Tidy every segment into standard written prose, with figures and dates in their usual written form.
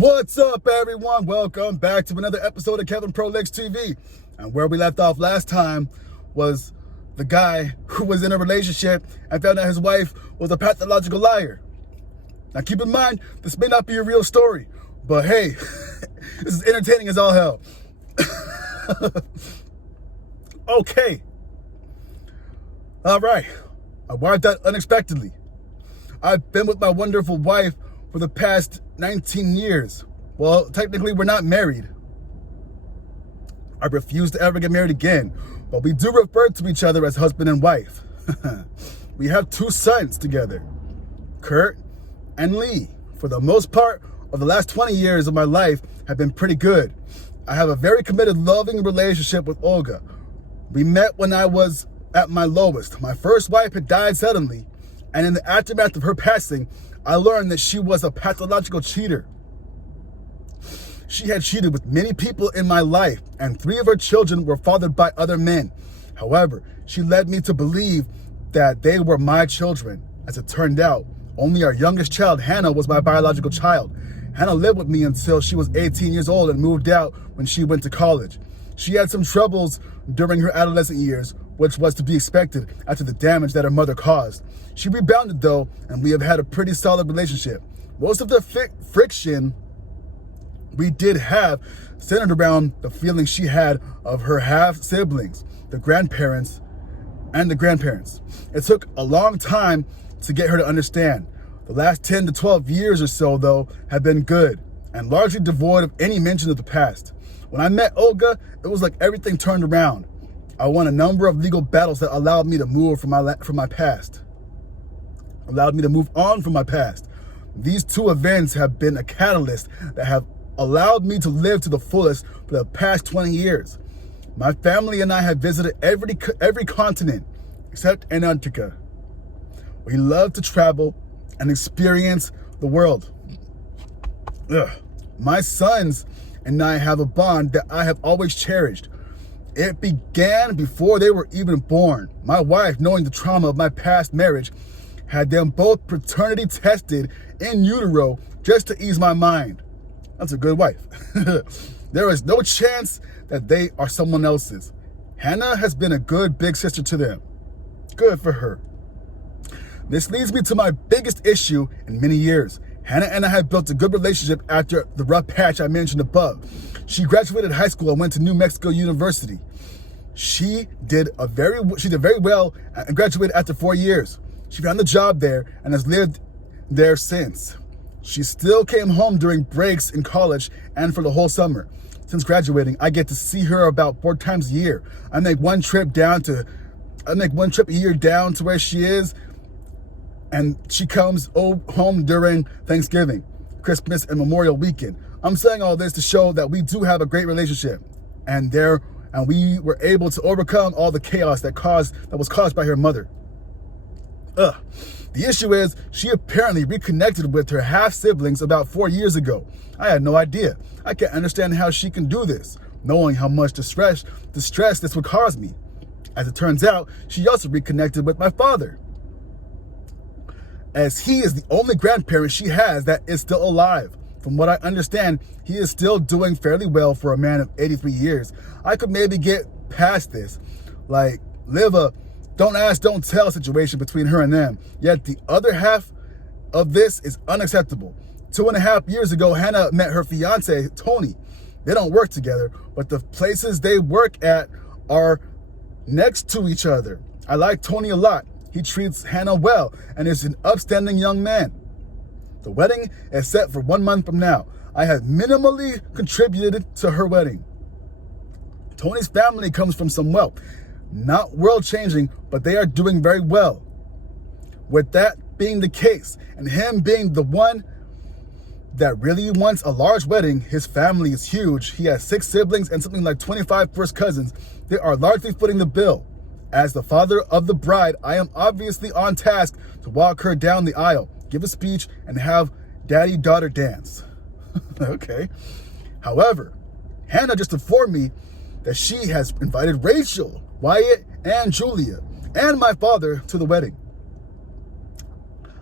What's up, everyone? Welcome back to another episode of Kevin Prolix TV. And where we left off last time was the guy who was in a relationship and found out his wife was a pathological liar. Now keep in mind, this may not be a real story, but hey, this is entertaining as all hell. Okay. All right. I arrived out unexpectedly. I've been with my wonderful wife for the past 19 years. Well, technically, we're not married. I refuse to ever get married again, but we do refer to each other as husband and wife. We have 2 sons together, Kurt and Lee. For the most part of the last 20 years of my life have been pretty good. I have a very committed, loving relationship with Olga. We met when I was at my lowest. My first wife had died suddenly, and in the aftermath of her passing, I learned that she was a pathological cheater. She had cheated with many people in my life, and 3 of her children were fathered by other men. However, she led me to believe that they were my children. As it turned out, only our youngest child, Hannah, was my biological child. Hannah lived with me until she was 18 years old and moved out when she went to college. She had some troubles during her adolescent years, which was to be expected after the damage that her mother caused. She rebounded though, and we have had a pretty solid relationship. Most of the friction we did have centered around the feeling she had of her half-siblings, the grandparents. It took a long time to get her to understand. The last 10 to 12 years or so, though, have been good and largely devoid of any mention of the past. When I met Olga, it was like everything turned around. I won a number of legal battles that allowed me to move from my past. Allowed me to move on from my past. These 2 events have been a catalyst that have allowed me to live to the fullest for the past 20 years. My family and I have visited every continent except Antarctica. We love to travel and experience the world. My sons and I have a bond that I have always cherished. It began before they were even born. My wife, knowing the trauma of my past marriage, had them both paternity tested in utero just to ease my mind. That's a good wife. There is no chance that they are someone else's. Hannah has been a good big sister to them. Good for her. This leads me to my biggest issue in many years. Hannah and I have built a good relationship after the rough patch I mentioned above. She graduated high school and went to New Mexico University. She did very well and graduated after 4 years. She found a job there and has lived there since. She still came home during breaks in college and for the whole summer. Since graduating, I get to see her about 4 times a year. I make one trip a year down to where she is, and she comes home during Thanksgiving, Christmas, and Memorial Weekend. I'm saying all this to show that we do have a great relationship, and we were able to overcome all the chaos that was caused by her mother. The issue is she apparently reconnected with her half-siblings about 4 years ago. I had no idea. I can't understand how she can do this, knowing how much distress this would cause me. As it turns out, she also reconnected with my father, as he is the only grandparent she has that is still alive. From what I understand, he is still doing fairly well for a man of 83 years. I could maybe get past this, like live a don't ask, don't tell situation between her and them. Yet the other half of this is unacceptable. 2.5 years ago, Hannah met her fiance, Tony. They don't work together, but the places they work at are next to each other. I like Tony a lot. He treats Hannah well and is an upstanding young man. The wedding is set for 1 month from now. I have minimally contributed to her wedding. Tony's family comes from some wealth. Not world-changing, but they are doing very well. With that being the case, and him being the one that really wants a large wedding, his family is huge. He has 6 siblings and something like 25 first cousins. They are largely footing the bill. As the father of the bride, I am obviously on task to walk her down the aisle, give a speech, and have daddy-daughter dance. Okay. However, Hannah just informed me that she has invited Rachel, Wyatt, and Julia, and my father to the wedding.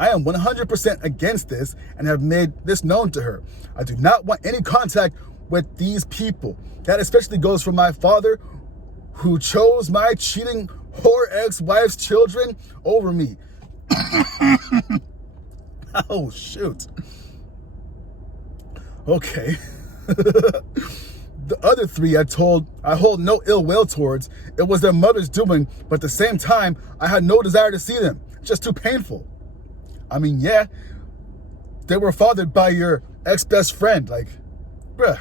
I am 100% against this and have made this known to her. I do not want any contact with these people. That especially goes for my father, who chose my cheating whore ex-wife's children over me. Oh, shoot. Okay. The other three I hold no ill will towards. It was their mother's doing, but at the same time, I had no desire to see them. Just too painful. I mean, yeah, they were fathered by your ex-best friend. Like, bruh.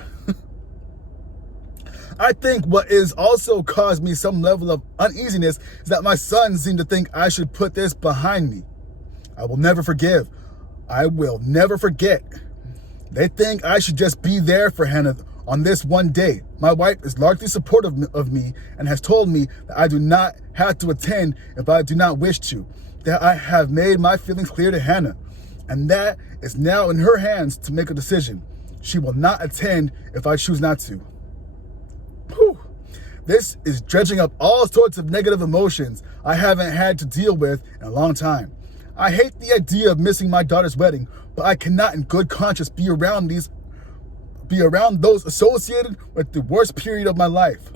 I think what is also caused me some level of uneasiness is that my sons seem to think I should put this behind me. I will never forgive. I will never forget. They think I should just be there for Hannah on this one day. My wife is largely supportive of me and has told me that I do not have to attend if I do not wish to, that I have made my feelings clear to Hannah, and that it's now in her hands to make a decision. She will not attend if I choose not to. Whew. This is dredging up all sorts of negative emotions I haven't had to deal with in a long time. I hate the idea of missing my daughter's wedding, but I cannot in good conscience be around those associated with the worst period of my life.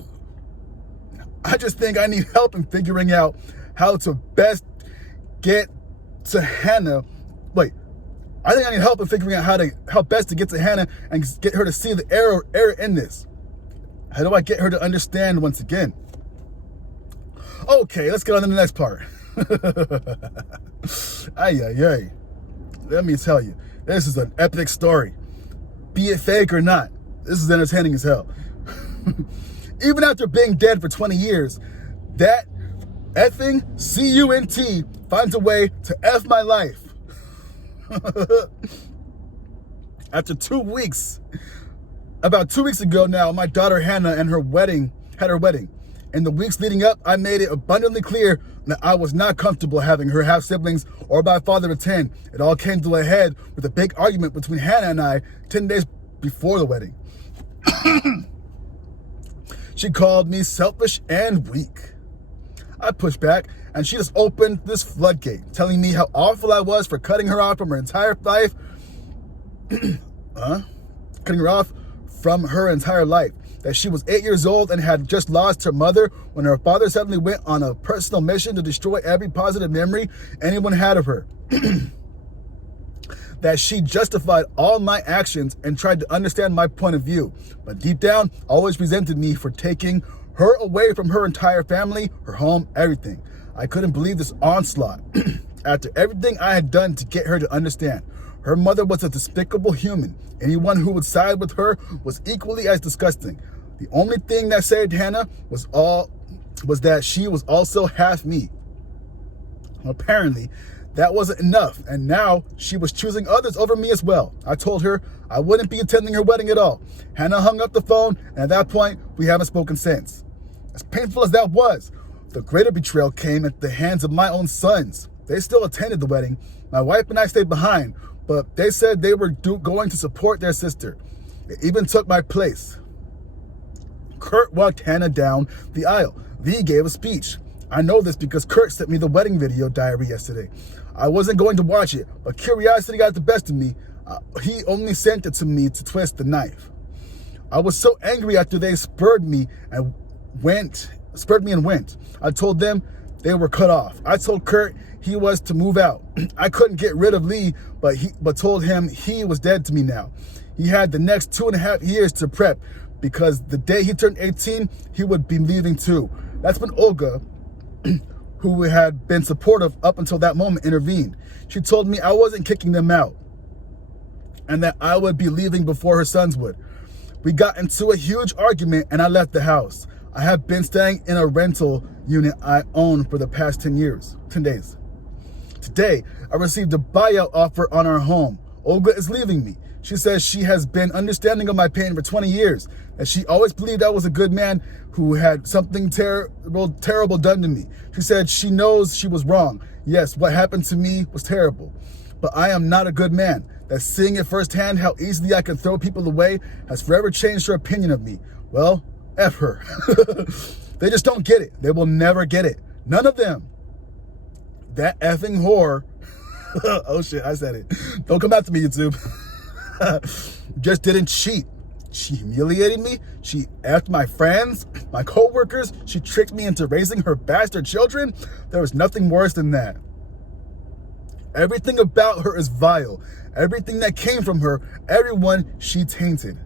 I just think I need help in figuring out how to best get to Hannah. I think I need help in figuring out how best to get to Hannah and get her to see the error in this. How do I get her to understand once again? Okay, let's get on to the next part. Ay. Let me tell you, this is an epic story. Be it fake or not, this is entertaining as hell. Even after being dead for 20 years, that effing CUNT finds a way to F my life. After 2 weeks, about 2 weeks ago now, my daughter Hannah had her wedding. In the weeks leading up, I made it abundantly clear that I was not comfortable having her half-siblings or my father attend. It all came to a head with a big argument between Hannah and I 10 days before the wedding. She called me selfish and weak. I pushed back, and she just opened this floodgate, telling me how awful I was for cutting her off from her entire life. Cutting her off from her entire life. That she was 8 years old and had just lost her mother when her father suddenly went on a personal mission to destroy every positive memory anyone had of her. That she justified all my actions and tried to understand my point of view, but deep down always resented me for taking her away from her entire family, her home, everything. I couldn't believe this onslaught. After everything I had done to get her to understand, her mother was a despicable human. Anyone who would side with her was equally as disgusting. The only thing that saved Hannah was that she was also half me. Apparently, that wasn't enough, and now she was choosing others over me as well. I told her I wouldn't be attending her wedding at all. Hannah hung up the phone, and at that point, we haven't spoken since. As painful as that was, the greater betrayal came at the hands of my own sons. They still attended the wedding. My wife and I stayed behind, but they said they were going to support their sister. They even took my place. Kurt walked Hannah down the aisle. Lee gave a speech. I know this because Kurt sent me the wedding video diary yesterday. I wasn't going to watch it, but curiosity got the best of me. He only sent it to me to twist the knife. I was so angry after they spurred me and went. I told them they were cut off. I told Kurt he was to move out. I couldn't get rid of Lee, but told him he was dead to me now. He had the next 2.5 years to prep because the day he turned 18, he would be leaving too. That's when Olga, who had been supportive up until that moment, intervened. She told me I wasn't kicking them out and that I would be leaving before her sons would. We got into a huge argument and I left the house. I have been staying in a rental unit I own for the past 10 days. Today, I received a buyout offer on our home. Olga is leaving me. She says she has been understanding of my pain for 20 years, that she always believed I was a good man who had something terrible done to me. She said she knows she was wrong. Yes, what happened to me was terrible, but I am not a good man. That seeing it firsthand how easily I can throw people away has forever changed her opinion of me. Well, F her. They just don't get it. They will never get it. None of them. That effing whore Oh shit, I said it. Don't come after me, YouTube. Just didn't cheat. She humiliated me. She effed my friends, my co-workers. She tricked me into raising her bastard children. There was nothing worse than that. Everything about her is vile. Everything that came from her, everyone she tainted.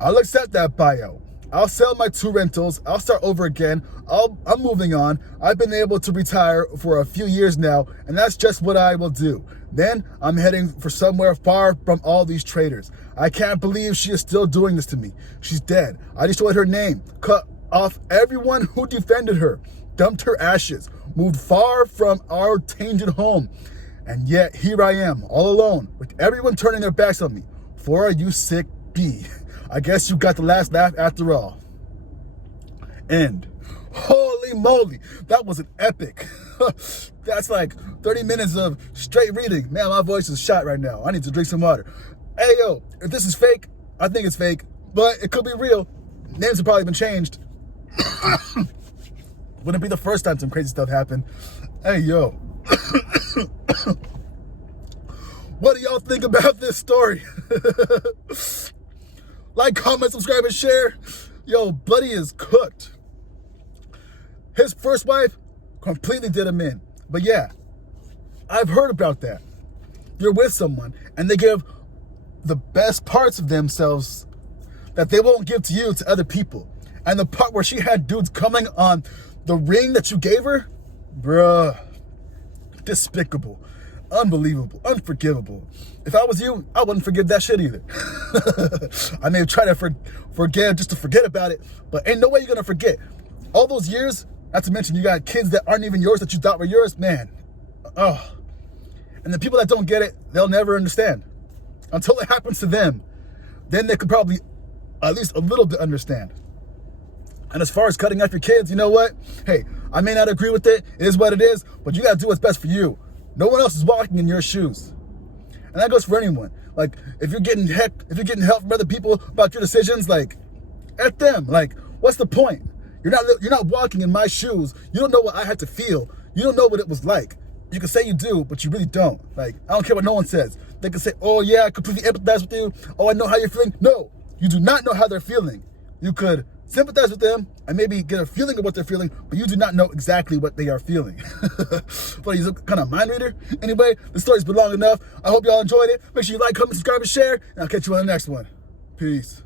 I'll accept that buyout. I'll sell my 2 rentals. I'll start over again. I'm moving on. I've been able to retire for a few years now, and that's just what I will do. Then I'm heading for somewhere far from all these traitors. I can't believe she is still doing this to me. She's dead. I destroyed her name, cut off everyone who defended her, dumped her ashes, moved far from our tainted home. And yet here I am, all alone, with everyone turning their backs on me. Flora, you sick bee. I guess you got the last laugh after all. End. Holy moly, that was an epic. That's like 30 minutes of straight reading. Man, my voice is shot right now. I need to drink some water. Hey, yo, if this is fake, I think it's fake, but it could be real. Names have probably been changed. Wouldn't be the first time some crazy stuff happened. Hey, yo. What do y'all think about this story? Like, comment, subscribe, and share. Yo, Buddy is cooked. His first wife completely did him in. But yeah, I've heard about that. You're with someone and they give the best parts of themselves that they won't give to you to other people. And the part where she had dudes coming on the ring that you gave her, bruh, despicable, unbelievable, unforgivable. If I was you, I wouldn't forgive that shit either. I may try to forgive just to forget about it, but ain't no way you're gonna forget. All those years, not to mention you got kids that aren't even yours that you thought were yours, man. Oh. And the people that don't get it, they'll never understand. Until it happens to them, then they could probably at least a little bit understand. And as far as cutting off your kids, you know what? Hey, I may not agree with it. It is what it is, but you gotta do what's best for you. No one else is walking in your shoes. And that goes for anyone. Like, if you're getting help from other people about your decisions, like, at them. Like, what's the point? You're not walking in my shoes. You don't know what I had to feel. You don't know what it was like. You can say you do, but you really don't. Like, I don't care what no one says. They can say, oh yeah, I completely empathize with you. Oh, I know how you're feeling. No, you do not know how they're feeling. You could sympathize with them and maybe get a feeling of what they're feeling, but you do not know exactly what they are feeling. But he's a kind of mind reader. Anyway, the story's been long enough. I hope y'all enjoyed it. Make sure you like, comment, subscribe, and share, and I'll catch you on the next one. Peace.